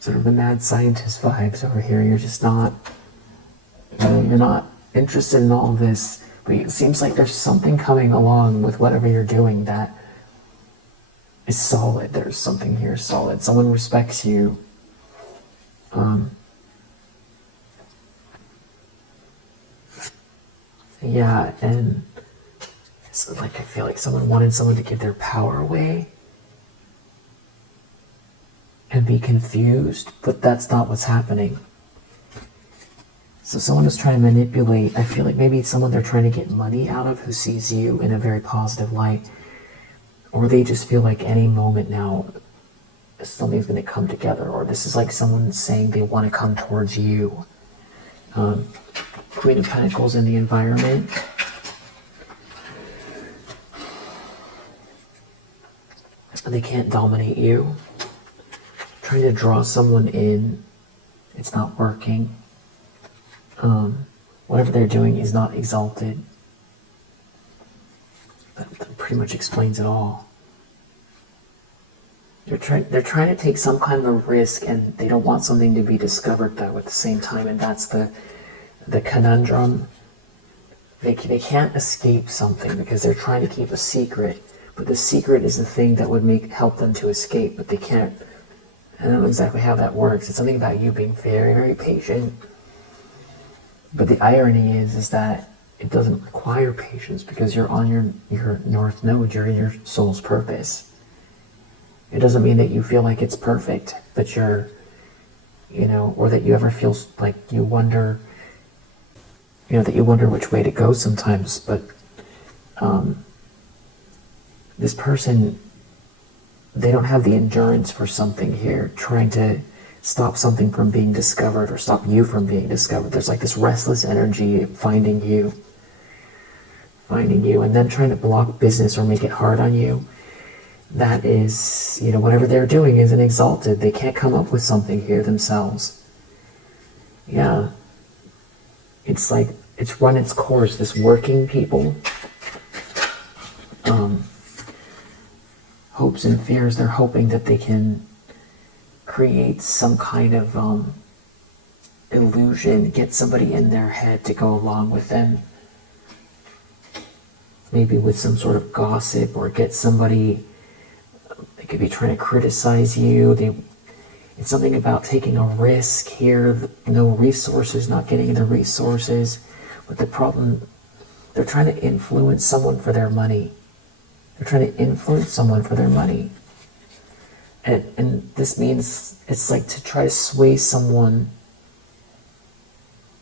sort of the mad scientist vibes over here. You're just not, you're not interested in all this, but it seems like there's something coming along with whatever you're doing that is solid. There's something here solid. Someone respects you. Yeah, and it's like I feel like someone wanted someone to give their power away and be confused, but that's not what's happening. So someone is trying to manipulate. I feel like maybe someone they're trying to get money out of who sees you in a very positive light, or they just feel like any moment now something's going to come together, or this is like someone saying they want to come towards you. Queen of Pentacles in the environment. They can't dominate you. Trying to draw someone in, it's not working. Whatever they're doing is not exalted. That pretty much explains it all. They're trying to take some kind of a risk, and they don't want something to be discovered though at the same time, and that's the conundrum. They can't escape something because they're trying to keep a secret, but the secret is the thing that would help them to escape, but they can't. I don't know exactly how that works. It's something about you being very, very patient. But the irony is that it doesn't require patience because you're on your north node, you're in your soul's purpose. It doesn't mean that you feel like it's perfect, but you're, or that you ever feel like you wonder, that you wonder which way to go sometimes. But this person, they don't have the endurance for something here, trying to stop something from being discovered or stop you from being discovered. There's like this restless energy finding you, and then trying to block business or make it hard on you. That is, whatever they're doing isn't exalted. They can't come up with something here themselves. Yeah. It's like, it's run its course, this working people. Hopes and fears, they're hoping that they can create some kind of illusion, get somebody in their head to go along with them. Maybe with some sort of gossip, or get somebody, they could be trying to criticize you. It's something about taking a risk here, no resources, not getting the resources. But the problem, they're trying to influence someone for their money. They're trying to influence someone for their money. And this means it's like to try to sway someone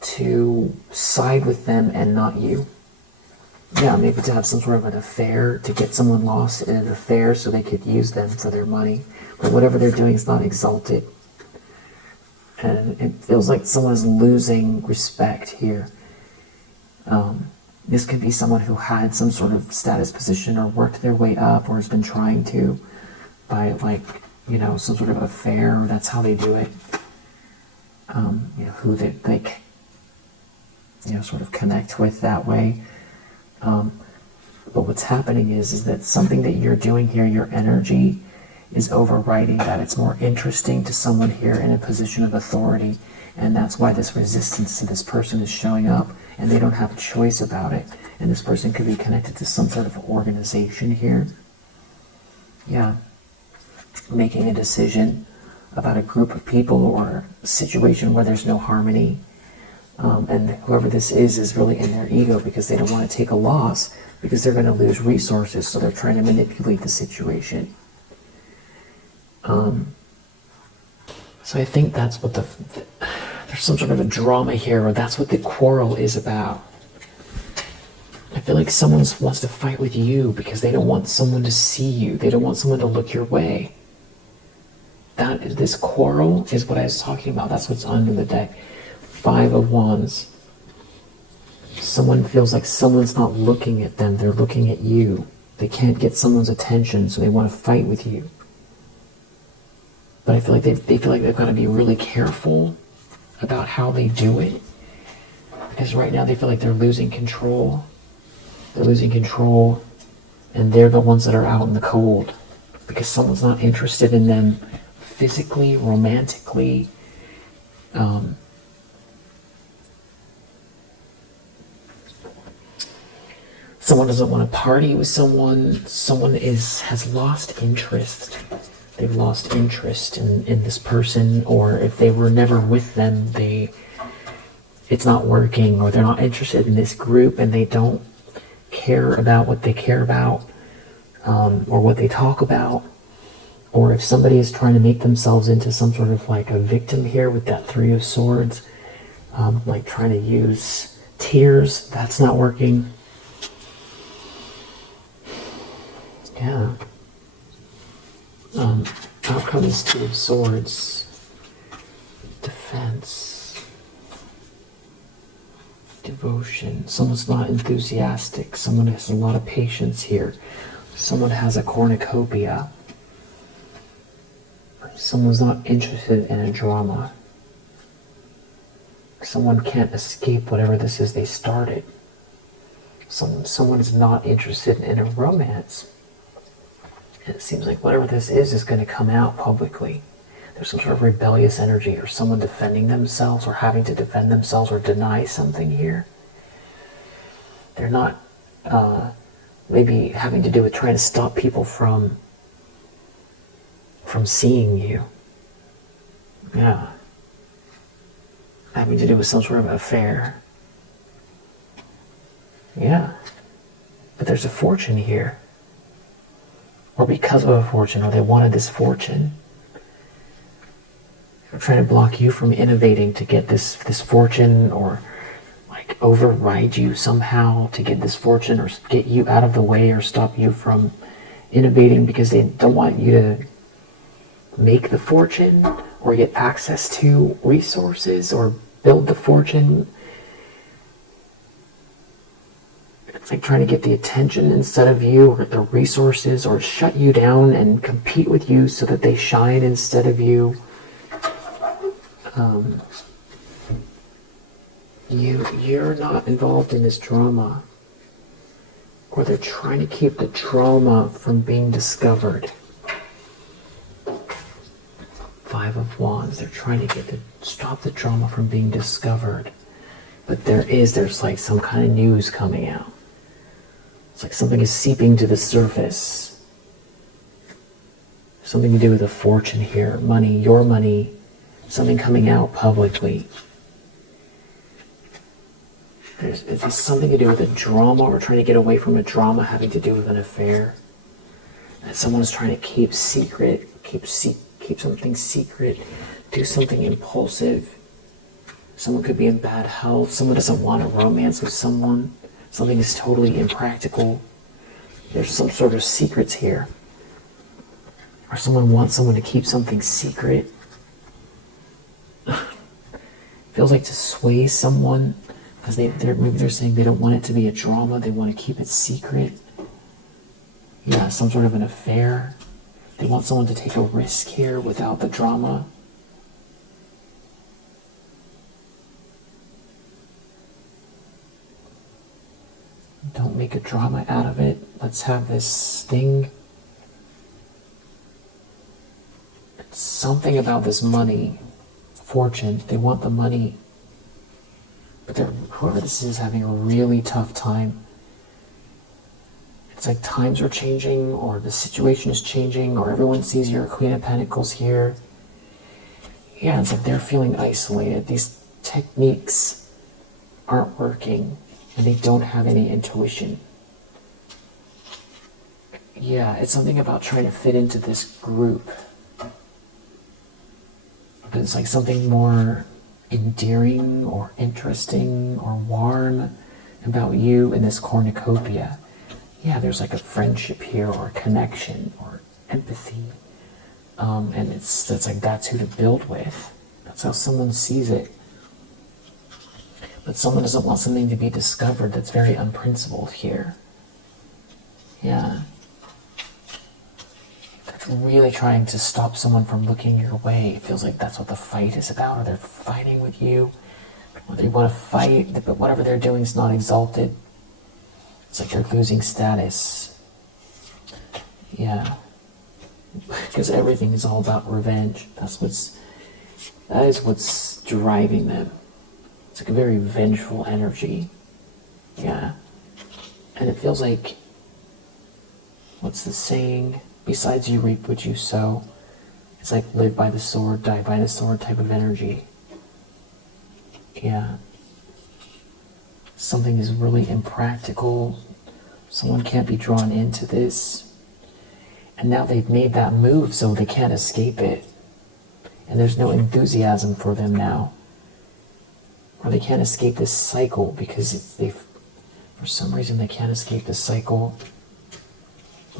to side with them and not you. Yeah, maybe to have some sort of an affair, to get someone lost in an affair so they could use them for their money. But whatever they're doing is not exalted. And it feels like someone is losing respect here. This could be someone who had some sort of status position or worked their way up or has been trying to by some sort of affair. That's how they do it. Who they sort of connect with that way. But what's happening is that something that you're doing here, your energy is overriding that. It's more interesting to someone here in a position of authority, and that's why this resistance to this person is showing up, and they don't have a choice about it. And this person could be connected to some sort of organization here. Yeah. Making a decision about a group of people or a situation where there's no harmony. And whoever this is really in their ego because they don't want to take a loss because they're going to lose resources, so they're trying to manipulate the situation. So I think that's what There's some sort of a drama here, or that's what the quarrel is about. I feel like someone wants to fight with you because they don't want someone to see you. They don't want someone to look your way. This quarrel is what I was talking about. That's what's under the deck. 5 of Wands. Someone feels like someone's not looking at them. They're looking at you. They can't get someone's attention, so they want to fight with you. But I feel like they feel like they've got to be really careful about how they do it. Because right now they feel like they're losing control. They're losing control, and they're the ones that are out in the cold. Because someone's not interested in them physically, romantically. Someone doesn't want to party with someone. Someone has lost interest. They've lost interest in this person, or if they were never with them, it's not working, or they're not interested in this group, and they don't care about what they care about, or what they talk about. Or if somebody is trying to make themselves into some sort of like a victim here with that 3 of Swords, like trying to use tears, that's not working. Yeah. Outcome is 2 of Swords. Defense. Devotion. Someone's not enthusiastic. Someone has a lot of patience here. Someone has a cornucopia. Someone's not interested in a drama. Someone can't escape whatever this is they started. Someone's not interested in a romance. It seems like whatever this is going to come out publicly. There's some sort of rebellious energy, or someone defending themselves, or having to defend themselves, or deny something here. They're not maybe having to do with trying to stop people from seeing you. Yeah. Having to do with some sort of affair. Yeah. But there's a fortune here. Or because of a fortune, or they wanted this fortune. They're trying to block you from innovating to get this fortune, or like override you somehow to get this fortune, or get you out of the way, or stop you from innovating because they don't want you to make the fortune, or get access to resources, or build the fortune. It's like trying to get the attention instead of you, or the resources, or shut you down and compete with you so that they shine instead of you. You're not involved in this drama, or they're trying to keep the drama from being discovered. 5 of Wands, they're trying to stop the drama from being discovered. But there's like some kind of news coming out. It's like something is seeping to the surface. Something to do with a fortune here. Money, your money. Something coming out publicly. It's something to do with a drama, or trying to get away from a drama having to do with an affair. That someone's trying to keep secret, keep something secret, do something impulsive. Someone could be in bad health. Someone doesn't want a romance with someone. Something is totally impractical. There's some sort of secrets here. Or someone wants someone to keep something secret. Feels like to sway someone, because maybe they're saying they don't want it to be a drama. They want to keep it secret. Yeah, some sort of an affair. They want someone to take a risk here without the drama. Don't make a drama out of it. Let's have this thing. It's something about this money, fortune. They want the money. But whoever this is having a really tough time. It's like times are changing, or the situation is changing, or everyone sees your Queen of Pentacles here. Yeah, it's like they're feeling isolated. These techniques aren't working, and they don't have any intuition. Yeah, it's something about trying to fit into this group. But it's like something more endearing or interesting or warm about you in this cornucopia. Yeah, there's like a friendship here or a connection or empathy. And that's like, that's who to build with. That's how someone sees it. But someone doesn't want something to be discovered that's very unprincipled here. Yeah. They're really trying to stop someone from looking your way. It feels like that's what the fight is about, or they're fighting with you. Or they want to fight, but whatever they're doing is not exalted. It's like they're losing status. Yeah. Because everything is all about revenge. That is what's driving them. It's like a very vengeful energy. Yeah. And it feels like, what's the saying? Besides you reap what you sow. It's like live by the sword, die by the sword type of energy. Yeah. Something is really impractical. Someone can't be drawn into this. And now they've made that move, so they can't escape it. And there's no enthusiasm for them now. Or they can't escape this cycle because for some reason they can't escape this cycle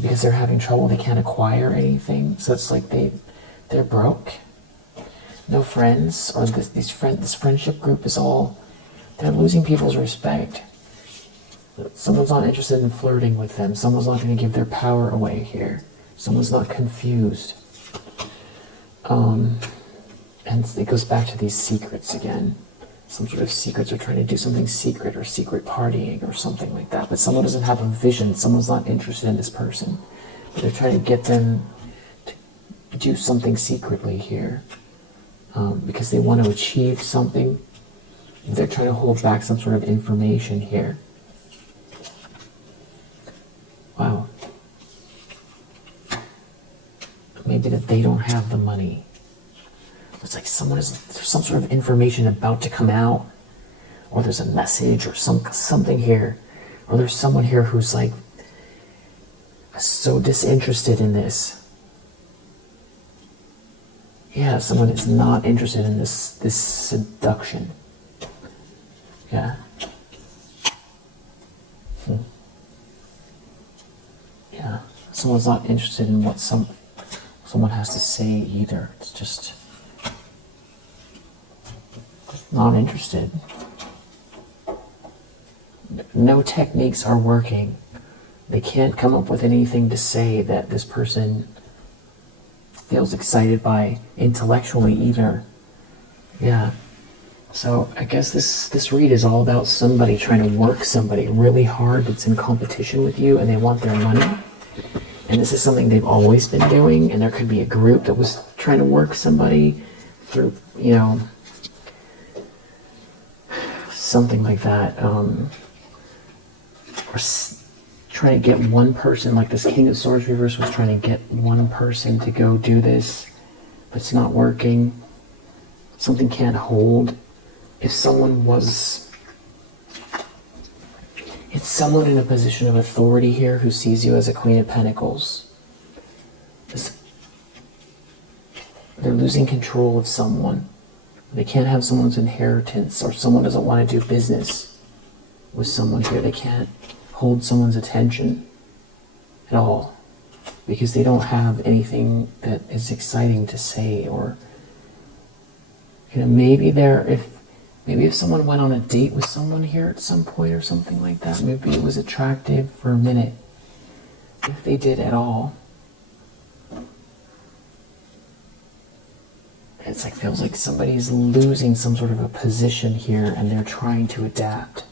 because they're having trouble. They can't acquire anything. So it's like they're broke. No friends, or this friendship group is all, they're losing people's respect. Someone's not interested in flirting with them. Someone's not going to give their power away here. Someone's not confused. And it goes back to these secrets again. Some sort of secrets, are trying to do something secret, or secret partying or something like that. But someone doesn't have a vision. Someone's not interested in this person. But they're trying to get them to do something secretly here. Because they want to achieve something. They're trying to hold back some sort of information here. Wow. Maybe that they don't have the money. It's like there's some sort of information about to come out, or there's a message or something here, or there's someone here who's like so disinterested in this. Yeah, someone is not interested in this seduction. Yeah. Yeah. Someone's not interested in what someone has to say either. It's just not interested. No techniques are working. They can't come up with anything to say that this person feels excited by intellectually either. Yeah. So I guess this read is all about somebody trying to work somebody really hard that's in competition with you, and they want their money. And this is something they've always been doing, and there could be a group that was trying to work somebody through, something like that, or trying to get one person, like this King of Swords reverse was trying to get one person to go do this, but it's not working. Something can't hold. It's someone in a position of authority here who sees you as a Queen of Pentacles. They're losing control of someone. They can't have someone's inheritance, or someone doesn't want to do business with someone here. They can't hold someone's attention at all because they don't have anything that is exciting to say. Or maybe if someone went on a date with someone here at some point or something like that, maybe it was attractive for a minute, if they did at all. It's like, feels like somebody's losing some sort of a position here, and they're trying to adapt.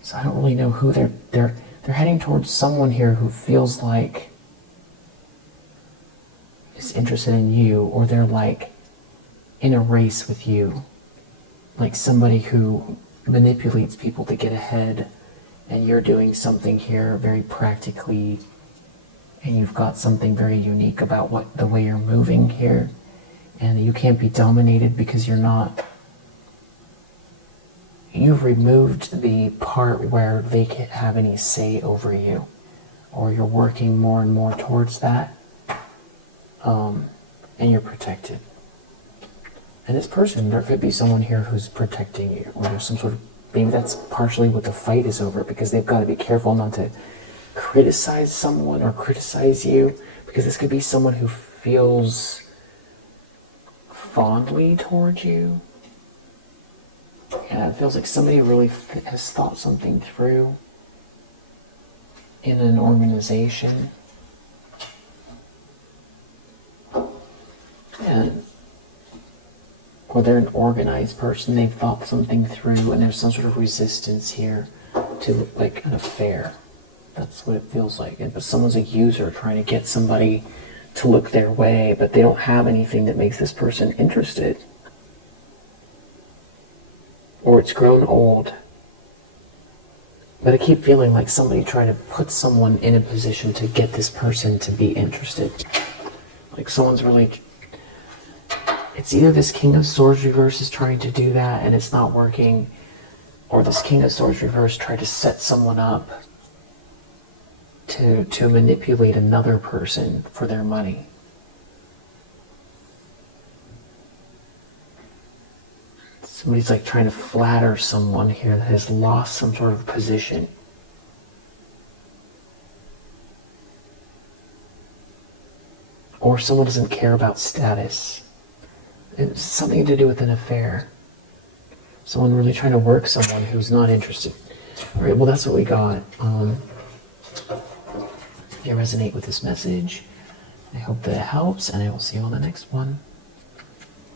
So I don't really know who they're heading towards someone here who feels like is interested in you, or they're like in a race with you. Like somebody who manipulates people to get ahead, and you're doing something here very practically, and you've got something very unique about the way you're moving here. And you can't be dominated because you've removed the part where they can't have any say over you, or you're working more and more towards that, and you're protected. And this person, there could be someone here who's protecting you, or there's some sort of, maybe that's partially what the fight is over, because they've got to be careful not to criticize someone or criticize you, because this could be someone who feels fondly towards you. Yeah, it feels like somebody really has thought something through in an organization. And, or they're an organized person, they've thought something through, and there's some sort of resistance here to like an affair. That's what it feels like. But someone's a user trying to get somebody to look their way, but they don't have anything that makes this person interested. Or it's grown old. But I keep feeling like somebody trying to put someone in a position to get this person to be interested. Like someone's really... It's either this King of Swords reverse is trying to do that and it's not working, or this King of Swords reverse tried to set someone up to manipulate another person for their money. Somebody's like trying to flatter someone here that has lost some sort of position. Or someone doesn't care about status. It's something to do with an affair. Someone really trying to work someone who's not interested. All right, well, that's what we got. If you resonate with this message, I hope that it helps, and I will see you on the next one.